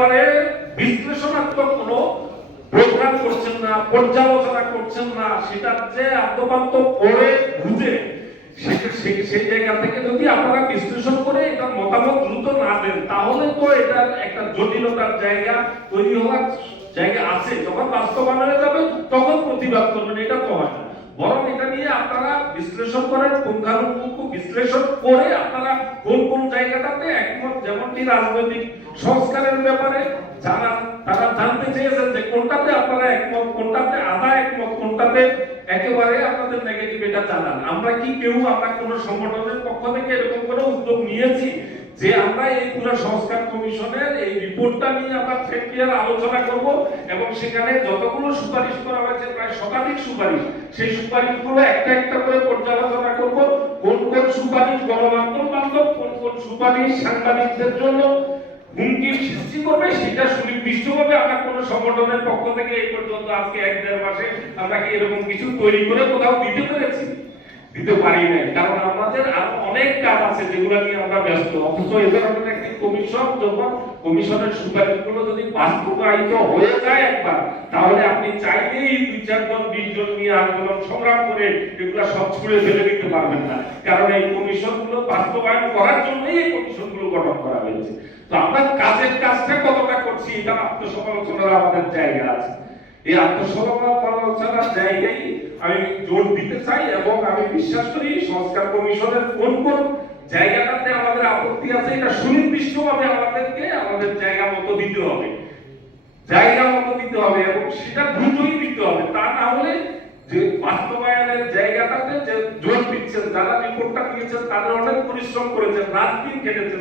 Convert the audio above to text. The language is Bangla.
একেবারে বিশ্লেষণাত্মক কোনো প্রোগ্রাম করছেন না, পর্যালোচনা করছেন না, সেটা যে আদ্যপান্ত পড়ে বুঝে সেই জায়গা থেকে যদি আপনারা বিশ্লেষণ করে এটা মতামত দ্রুত না দেন, তাহলে তো এটার একটা জটিলতার জায়গা তৈরি হওয়ার জায়গা আছে। যখন বাস্তবায়ন হয়ে যাবে তখন প্রতিবাদ করবেন, এটা তো হয় না। বরং এটা নিয়ে আপনারা বিশ্লেষণ করেন, পুঙ্খানুপুঙ্খ বিশ্লেষণ করে আপনারা কোন কোন জায়গাটাতে একমত, যেমনটি রাজনৈতিক সংস্কারের ব্যাপারে যারা তারা জানতে চেয়েছেন যে কোনটাতে আপনারা একমত, কোনটাতে আধা একমত, কোনটাতে একেবারে আপনাদের নেগেটিভ, এটা জানান। আমরা কি কেউ আমরা কোন সংগঠনের পক্ষ থেকে এরকম কোনো উদ্যোগ নিয়েছি যে আমরা এই পুরো সংস্কার কমিশনের এই রিপোর্টটা নিয়ে আমরা ফ্যাক্টরিয়াল আলোচনা করব এবং সেখানে যতগুলো সুপারিশ করা হয়েছে, প্রায় শতাধিক সুপারিশ, সেই সুপারিশগুলো একটা একটা করে পর্যালোচনা করব। কোন কোন সুপারিশ গণমাধ্যম বান্ধব, কোন কোন সুপারিশ সাংবাদিকদের জন্য হুমকির সৃষ্টি করবে, সেটা সুনির্দিষ্টভাবে আমরা কোন সংগঠনের পক্ষ থেকে এই পর্যন্ত আজকে 1-1.5 মাসে আমরা কি এরকম কিছু তৈরি করে কোথাও দিতে পেরেছি? দিতে পারি নাই, কারণ আমাদের আরো অনেক কাজ আছে যেগুলো নিয়ে আমরা ব্যস্ত। অথচ এই ধরনের একটি কমিশন, যখন কমিশনের সুপারিশগুলো যদি বাস্তবায়িত হয়ে যায় একবার, তাহলে আপনি চাইলেই 2-4 জন 20 জন নিয়ে আন্দোলন সংগ্রাম করে এগুলা সব ছুঁড়ে ফেলে দিতে পারবেন না। কারণ এই কমিশনগুলো বাস্তবায়ন করার জন্যই এই কমিশনগুলো গঠন করা হয়েছে। তো আমরা কাজের কাজটা কতটা করছি, এটা আত্মসমালোচনার আমাদের জায়গা আছে। এই আত্মসমালোচনার জায়গায় আমি জোর দিতে চাই এবং আমি বিশ্বাস করি সংস্কার কমিশনের কোন কোন জায়গাটাতে আমাদের আপত্তি আছে, এটা সুনির্দিষ্টভাবে আমাদেরকে আমাদের জায়গা মতো দিতে হবে, জায়গা মতো দিতে হবে এবং সেটা দ্রুতই দিতে হবে। তা না হলে যে বাস্তবায়নের জায়গাটাতে যে জোর দিচ্ছেন, যারা রিপোর্টটা দিয়েছেন তাদের অনেক পরিশ্রম করেছেন, রাত দিন খেটেছেন।